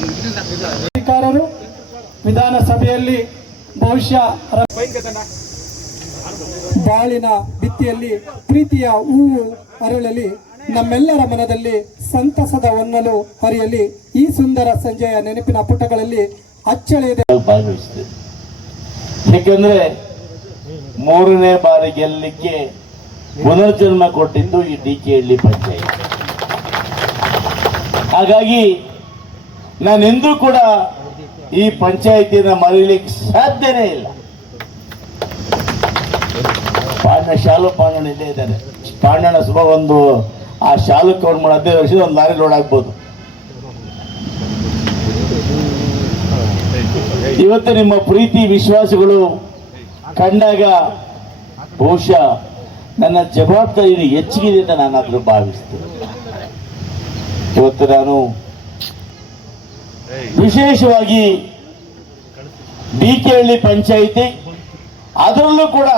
ಅಧಿಕಾರರು ವಿಧಾನಸಭೆಯಲ್ಲಿ ಬಹುಶಃ ಬಾಳಿನ ಬಿತ್ತಿಯಲ್ಲಿ ಪ್ರೀತಿಯ ಹೂವು ಅರಳಲಿ ನಮ್ಮೆಲ್ಲರ ಮನದಲ್ಲಿ ಸಂತಸದ ಒನ್ನಲು ಹರಿಯಲಿ. ಈ ಸುಂದರ ಸಂಜೆಯ ನೆನಪಿನ ಪುಟಗಳಲ್ಲಿ ಅಚ್ಚಳಿಯದೆ ಭಾಗವಹಿಸಿದೆ ಏಕೆಂದ್ರೆ ಮೂರನೇ ಬಾರಿ ಗೆಲ್ಲಲಿಕ್ಕೆ ಪುನರ್ಜನ್ಮ ಕೊಟ್ಟಿದ್ದು ಈ ಡಿ ಕೆ ಹಳ್ಳಿ ಪಂಚಾಯತ್. ಹಾಗಾಗಿ ನಾನೆಂದೂ ಕೂಡ ಈ ಪಂಚಾಯಿತಿಯನ್ನು ಮರೀಲಿಕ್ಕೆ ಸಾಧ್ಯನೇ ಇಲ್ಲ. ಪಾಂಡ ಶಾಲು ಪಾಂಡಣ ಇಲ್ಲೇ ಇದ್ದಾರೆ. ಪಾಂಡಣ ಸುಮ ಒಂದು ಆ ಶಾಲು ಕವರ್ ಮಾಡಿ ಹದಿನೈದು ವರ್ಷದ ಒಂದು ಲಾರಿ ಲೋಡ್ ಆಗ್ಬೋದು. ಇವತ್ತು ನಿಮ್ಮ ಪ್ರೀತಿ, ವಿಶ್ವಾಸಗಳು ಕಂಡಾಗ ಬಹುಶಃ ನನ್ನ ಜವಾಬ್ದಾರಿ ಹೆಚ್ಚಿಗೆ ಹೆಚ್ಚಿಗಿದೆ ಅಂತ ನಾನು ಅದನ್ನು ಭಾವಿಸ್ತೇನೆ. ಇವತ್ತು ನಾನು ವಿಶೇಷವಾಗಿ ಡಿ ಪಂಚಾಯಿತಿ, ಅದರಲ್ಲೂ ಕೂಡ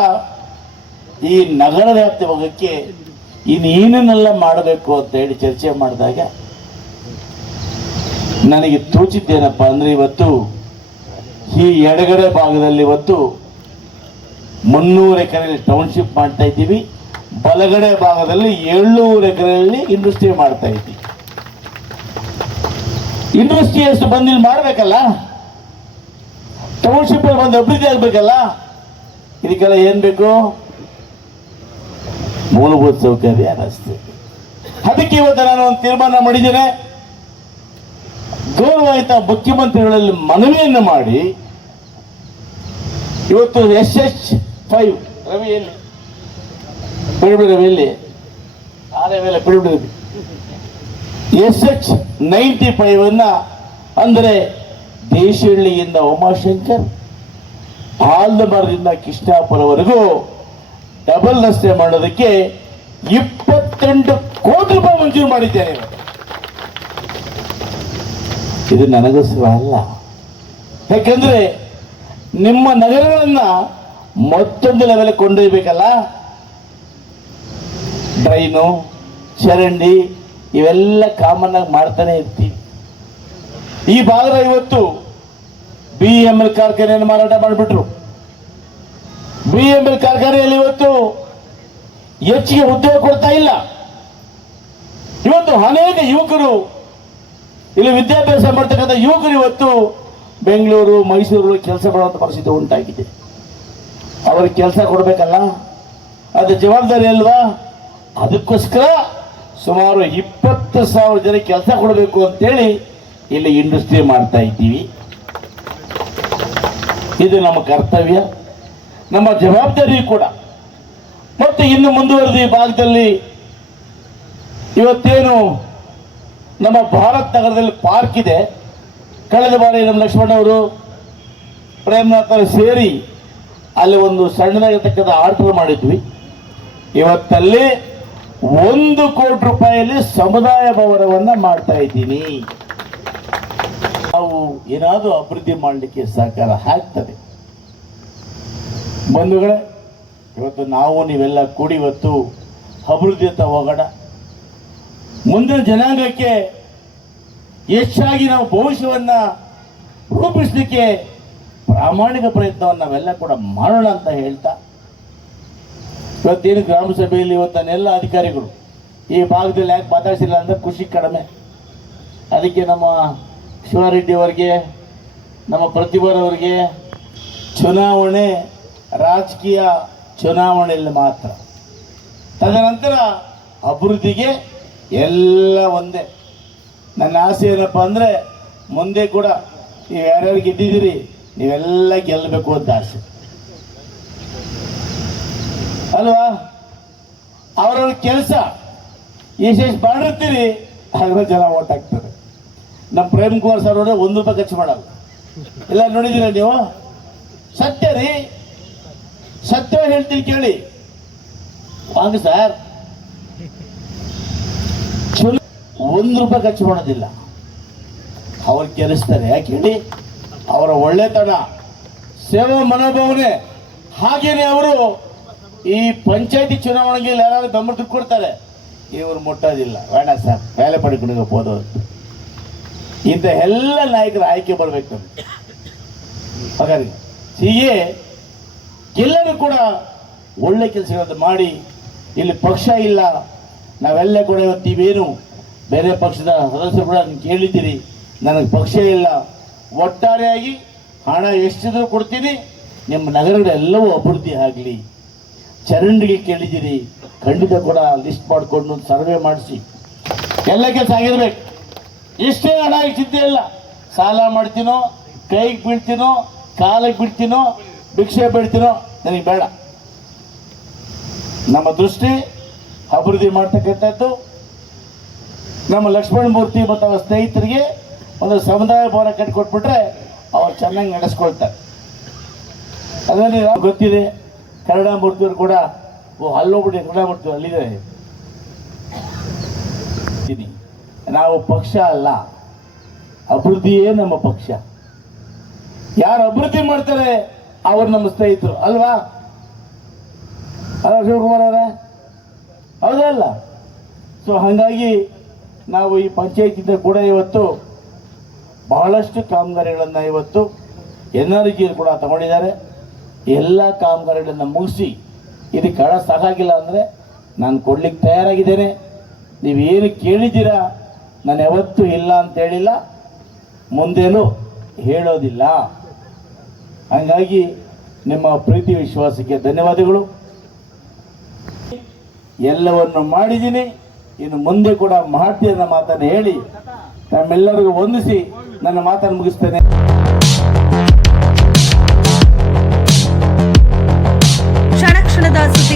ಈ ನಗರ ವ್ಯಾಪ್ತಿ ಹೋಗಕ್ಕೆ ಇನ್ನೇನನ್ನೆಲ್ಲ ಮಾಡಬೇಕು ಅಂತ ಹೇಳಿ ಚರ್ಚೆ ಮಾಡಿದಾಗ ನನಗೆ ತೋಚಿದ್ದೇನಪ್ಪ ಅಂದ್ರೆ ಇವತ್ತು ಈ ಎಡಗಡೆ ಭಾಗದಲ್ಲಿ ಇವತ್ತು ಮುನ್ನೂರು ಎಕರೆಯಲ್ಲಿ ಟೌನ್ಶಿಪ್ ಮಾಡ್ತಾ ಇದ್ದೀವಿ. ಬಲಗಡೆ ಭಾಗದಲ್ಲಿ ಏಳ್ನೂರು ಎಕರೆಯಲ್ಲಿ ಇಂಡಸ್ಟ್ರಿ ಮಾಡ್ತಾ ಇದ್ದೀವಿ. ಇಂಡಸ್ಟ್ರಿ ಎಷ್ಟು ಬಂದಿಲ್ಲಿ ಮಾಡಬೇಕಲ್ಲ? ಟೌನ್ಶಿಪ್ ಬಂದು ಅಭಿವೃದ್ಧಿ ಆಗ್ಬೇಕಲ್ಲ? ಇದಕ್ಕೆಲ್ಲ ಏನ್ ಬೇಕು? ಮೂಲಭೂತ ಸೌಕರ್ಯ ರಸ್ತೆ. ಅದಕ್ಕೆ ಇವತ್ತು ನಾನು ಒಂದು ತೀರ್ಮಾನ ಮಾಡಿದ್ದೇನೆ. ಗೌರವಯುತ ಮುಖ್ಯಮಂತ್ರಿಗಳಲ್ಲಿ ಮನವಿಯನ್ನು ಮಾಡಿ ಇವತ್ತು ಎಸ್ ಎಚ್ ಫೈವ್ ರವಿಯಲ್ಲಿ ಎಲ್ಲಿ? ರವಿಯಲ್ಲಿ ಆರೇ ಮೇಲೆ ಬಿಡುಬಿಡಿ ಎಸ್ ಎಚ್ ನೈಂಟಿ ಫೈವ್ ಅನ್ನ ಅಂದರೆ ದೇಶಹಳ್ಳಿಯಿಂದ ಉಮಾಶಂಕರ್ ಆಲ್ದಮರದಿಂದ ಕೃಷ್ಣಾಪುರವರೆಗೂ ಡಬಲ್ ರಸ್ತೆ ಮಾಡೋದಕ್ಕೆ ಇಪ್ಪತ್ತೆಂಟು ಕೋಟಿ ರೂಪಾಯಿ ಮಂಜೂರು ಮಾಡಿದ್ದೇನೆ ಇದು ನನಗೋಸ್ಕರ ಅಲ್ಲ. ಯಾಕಂದ್ರೆ ನಿಮ್ಮ ನಗರಗಳನ್ನು ಮತ್ತೊಂದು ಲೆವೆಲ್ ಕೊಂಡೊಯ್ಬೇಕಲ್ಲ ಡ್ರೈನು ಚರಂಡಿ ಇವೆಲ್ಲ ಕಾಮನ್ ಆಗಿ ಮಾಡ್ತಾನೆ ಇರ್ತೀವಿ ಈ ಭಾಗದ ಇವತ್ತು ಬಿ ಎಂ ಎಲ್ ಕಾರ್ಖಾನೆಯನ್ನು ಮಾರಾಟ ಮಾಡಿಬಿಟ್ರು. ಬಿ ಎಂ ಎಲ್ ಕಾರ್ಖಾನೆಯಲ್ಲಿ ಇವತ್ತು ಹೆಚ್ಚಿಗೆ ಉದ್ಯೋಗ ಕೊಡ್ತಾ ಇಲ್ಲ. ಇವತ್ತು ಅನೇಕ ಯುವಕರು, ಇಲ್ಲಿ ವಿದ್ಯಾಭ್ಯಾಸ ಮಾಡ್ತಕ್ಕಂಥ ಯುವಕರು ಇವತ್ತು ಬೆಂಗಳೂರು, ಮೈಸೂರು ಕೆಲಸ ಮಾಡುವಂಥ ಪರಿಸ್ಥಿತಿ ಉಂಟಾಗಿದೆ. ಅವ್ರಿಗೆ ಕೆಲಸ ಕೊಡಬೇಕಲ್ಲ? ಅದು ಜವಾಬ್ದಾರಿ ಅಲ್ವಾ? ಅದಕ್ಕೋಸ್ಕರ ಸುಮಾರು ಇಪ್ಪತ್ತು ಸಾವಿರ ಜನ ಕೆಲಸ ಕೊಡಬೇಕು ಅಂತೇಳಿ ಇಲ್ಲಿ ಇಂಡಸ್ಟ್ರಿ ಮಾಡ್ತಾ ಇದ್ದೀವಿ. ಇದು ನಮ್ಮ ಕರ್ತವ್ಯ. ನಮ್ಮ ಜವಾಬ್ದಾರಿ ಕೂಡ. ಮತ್ತೆ ಇನ್ನು ಮುಂದುವರೆದ ಈ ಭಾಗದಲ್ಲಿ ಇವತ್ತೇನು ನಮ್ಮ ಭಾರತ್ ನಗರದಲ್ಲಿ ಪಾರ್ಕ್ ಇದೆ. ಕಳೆದ ಬಾರಿ ನಮ್ಮ ಲಕ್ಷ್ಮಣ್ ಅವರು ಪ್ರೇಮನಾಥ ಸೇರಿ ಅಲ್ಲಿ ಒಂದು ಸಣ್ಣದಾಗಿರ್ತಕ್ಕಂಥ ಆರ್ಡರ್ ಮಾಡಿದ್ವಿ. ಇವತ್ತಲ್ಲಿ ಒಂದು ಕೋಟಿ ರೂಪಾಯಿಯಲ್ಲಿ ಸಮುದಾಯ ಭವನವನ್ನ ಮಾಡ್ತಾ ಇದ್ದೀನಿ. ನಾವು ಏನಾದರೂ ಅಭಿವೃದ್ಧಿ ಮಾಡಲಿಕ್ಕೆ ಸಹಕಾರ ಆಗ್ತದೆ. ಬಂಧುಗಳೇ, ಇವತ್ತು ನಾವು ನೀವೆಲ್ಲ ಕೂಡಿ ಇವತ್ತು ಅಭಿವೃದ್ಧಿಯತ್ತ ಹೋಗೋಣ. ಮುಂದಿನ ಜನಾಂಗಕ್ಕೆ ಹೆಚ್ಚಾಗಿ ನಾವು ಭವಿಷ್ಯವನ್ನ ರೂಪಿಸಲಿಕ್ಕೆ ಪ್ರಾಮಾಣಿಕ ಪ್ರಯತ್ನವನ್ನು ನಾವೆಲ್ಲ ಕೂಡ ಮಾಡೋಣ ಅಂತ ಹೇಳ್ತಾ ಇವತ್ತೇನು ಗ್ರಾಮ ಸಭೆಯಲ್ಲಿ ಇವತ್ತನ್ನೆಲ್ಲ ಅಧಿಕಾರಿಗಳು ಈ ಭಾಗದಲ್ಲಿ ಯಾಕೆ ಮಾತಾಡಿಸಿಲ್ಲ ಅಂದ್ರೆ ಖುಷಿ ಕಡಿಮೆ. ಅದಕ್ಕೆ ನಮ್ಮ ಶಿವಾರೆಡ್ಡಿಯವರಿಗೆ ನಮ್ಮ ಪ್ರತಿಭರವರಿಗೆ ಚುನಾವಣೆ, ರಾಜಕೀಯ ಚುನಾವಣೆಯಲ್ಲಿ ಮಾತ್ರ. ತದನಂತರ ಅಭಿವೃದ್ಧಿಗೆ ಎಲ್ಲ ಒಂದೇ. ನನ್ನ ಆಸೆ ಏನಪ್ಪ ಅಂದರೆ ಮುಂದೆ ಕೂಡ ನೀವು ಯಾರ್ಯಾರು ಗೆದ್ದಿದ್ದೀರಿ, ನೀವೆಲ್ಲ ಗೆಲ್ಲಬೇಕು ಅಂತ ಆಸೆ. ಅಲ್ವಾ? ಅವರವ್ರ ಕೆಲಸ. ಎಷ್ಟೆಷ್ಟು ಮಾಡಿರ್ತೀರಿ ಅದ್ರ ಜನ ಓಟ್ ಹಾಕ್ತಾರೆ. ನಮ್ಮ ಪ್ರೇಮ್ ಕುಮಾರ್ ಸರ್ ನೋಡಿದ್ರೆ ಒಂದು ರೂಪಾಯಿ ಖರ್ಚು ಮಾಡಲ್ಲ. ಎಲ್ಲ ನೋಡಿದ್ದೀರ ನೀವು? ಸತ್ಯ ರೀ. ಸತ್ಯ ಹೇಳ್ತೀನಿ ಕೇಳಿ. ಹಂಗ ಸರ್. ಒಂದು ರೂಪಾಯಿ ಖರ್ಚು ಮಾಡೋದಿಲ್ಲ. ಅವ್ರು ಕೆಲಸ್ತಾರೆ ಯಾಕೆ ಹೇಳಿ? ಅವರ ಒಳ್ಳೆತನ. ಸೇವಾ ಮನೋಭಾವನೆ. ಹಾಗೇನೆ ಅವರು ಈ ಪಂಚಾಯತಿ ಚುನಾವಣೆಗೆ ಯಾರಾದ್ರೂ ಬೆಂಬಲ ದುಡ್ಡು ಕೊಡ್ತಾರೆ. ಇವರು ಮುಟ್ಟೋದಿಲ್ಲ. ಬೇಡ ಸರ್ ಬೇಲೆ ಪಡ್ಕೊಂಡು ಹೋದವರು ಇಂಥ ಎಲ್ಲ ನಾಯಕರ ಆಯ್ಕೆ ಬರಬೇಕು ಹಾಗಾಗಿ ಹೀಗೆ ಎಲ್ಲರೂ ಕೂಡ ಒಳ್ಳೆ ಕೆಲಸಗಳನ್ನು ಮಾಡಿ, ಇಲ್ಲಿ ಪಕ್ಷ ಇಲ್ಲ, ನಾವೆಲ್ಲ ಕೂಡ ಇವತ್ತೀವೇನು ಬೇರೆ ಪಕ್ಷದ ಸದಸ್ಯರು ಕೂಡ ಕೇಳಿದ್ದೀರಿ. ನನಗೆ ಪಕ್ಷ ಇಲ್ಲ. ಒಟ್ಟಾರೆಯಾಗಿ ಹಣ ಎಷ್ಟಿದ್ರೂ ಕೊಡ್ತೀನಿ. ನಿಮ್ಮ ನಗರಗಳೆಲ್ಲವೂ ಅಭಿವೃದ್ಧಿ ಆಗಲಿ. ಚರಂಡಿಗೆ ಕೇಳಿದ್ದೀರಿ, ಖಂಡಿತ ಕೂಡ ಲಿಸ್ಟ್ ಮಾಡಿಕೊಂಡು ಸರ್ವೆ ಮಾಡಿಸಿ. ಎಲ್ಲ ಕೆಲಸ ಆಗಿರ್ಬೇಕು. ಇಷ್ಟೇ ಹಣ ಸಿದ್ಧ ಇಲ್ಲ. ಸಾಲ ಮಾಡ್ತೀನೋ, ಕೈಗೆ ಬೀಳ್ತೀನೋ ಕಾಲಕ್ಕೆ ಬಿಡ್ತೀನೋ ಭಿಕ್ಷೆ ಬಿಡ್ತೀನೋ, ನನಗೆ ಬೇಡ. ನಮ್ಮ ದೃಷ್ಟಿ ಅಭಿವೃದ್ಧಿ ಮಾಡ್ತಕ್ಕಂಥದ್ದು. ನಮ್ಮ ಲಕ್ಷ್ಮಣ ಮೂರ್ತಿ ಮತ್ತು ಅವರ ಸ್ನೇಹಿತರಿಗೆ ಒಂದು ಸಮುದಾಯ ಭವನ ಕಟ್ಟಿಕೊಟ್ಬಿಟ್ರೆ ಅವ್ರು ಚೆನ್ನಾಗಿ ನಡೆಸ್ಕೊಳ್ತಾರೆ. ಅದರಲ್ಲಿ ಗೊತ್ತಿದೆ? ಕನ್ನಡ ಮೂರ್ತಿಯವರು ಕೂಡ, ಓ ಅಲ್ಲೋಗ್ಬಿಟ್ಟು ಕನ್ನಡ ಮೂರ್ತಿ ಅಲ್ಲಿದೆ. ಇದ್ದೀನಿ. ನಾವು ಪಕ್ಷ ಅಲ್ಲ. ಅಭಿವೃದ್ಧಿಯೇ ನಮ್ಮ ಪಕ್ಷ. ಯಾರು ಅಭಿವೃದ್ಧಿ ಮಾಡ್ತಾರೆ, ಅವರು ನಮ್ಮ ಸ್ನೇಹಿತರು, ಅಲ್ವಾ? ಅಲ್ಲ, ಶಿವಕುಮಾರ್ ಅವರೇ? ಹೌದಲ್ಲ ಸೊ ಹಾಗಾಗಿ ನಾವು ಈ ಪಂಚಾಯತಿಂದ ಕೂಡ ಇವತ್ತು ಬಹಳಷ್ಟು ಕಾಮಗಾರಿಗಳನ್ನು ಇವತ್ತು ಎನ್ ಆರ್ ಕೂಡ ತಗೊಂಡಿದ್ದಾರೆ. ಎಲ್ಲ ಕಾಮಗಾರಿಗಳನ್ನು ಮುಗಿಸಿ ಇದು ಹಣ ಸಾಕಾಗಿಲ್ಲ ಅಂದರೆ ನಾನು ಕೊಡ್ಲಿಕ್ಕೆ ತಯಾರಾಗಿದ್ದೇನೆ. ನೀವೇನು ಕೇಳಿದ್ದೀರಾ? ನಾನು ಯಾವತ್ತೂ ಇಲ್ಲ ಅಂತ ಹೇಳಿಲ್ಲ. ಮುಂದೇನು ಹೇಳೋದಿಲ್ಲ. ಹಾಗಾಗಿ ನಿಮ್ಮ ಪ್ರೀತಿ ವಿಶ್ವಾಸಕ್ಕೆ ಧನ್ಯವಾದಗಳು. ಎಲ್ಲವನ್ನು ಮಾಡಿದ್ದೀನಿ. ಇನ್ನು ಮುಂದೆ ಕೂಡ ಮಾಡ್ತೀನಿ ಮಾತನ್ನು ಹೇಳಿ ನಮ್ಮೆಲ್ಲರಿಗೂ ವಂದಿಸಿ ನನ್ನ ಮಾತನ್ನು ಮುಗಿಸ್ತೇನೆ.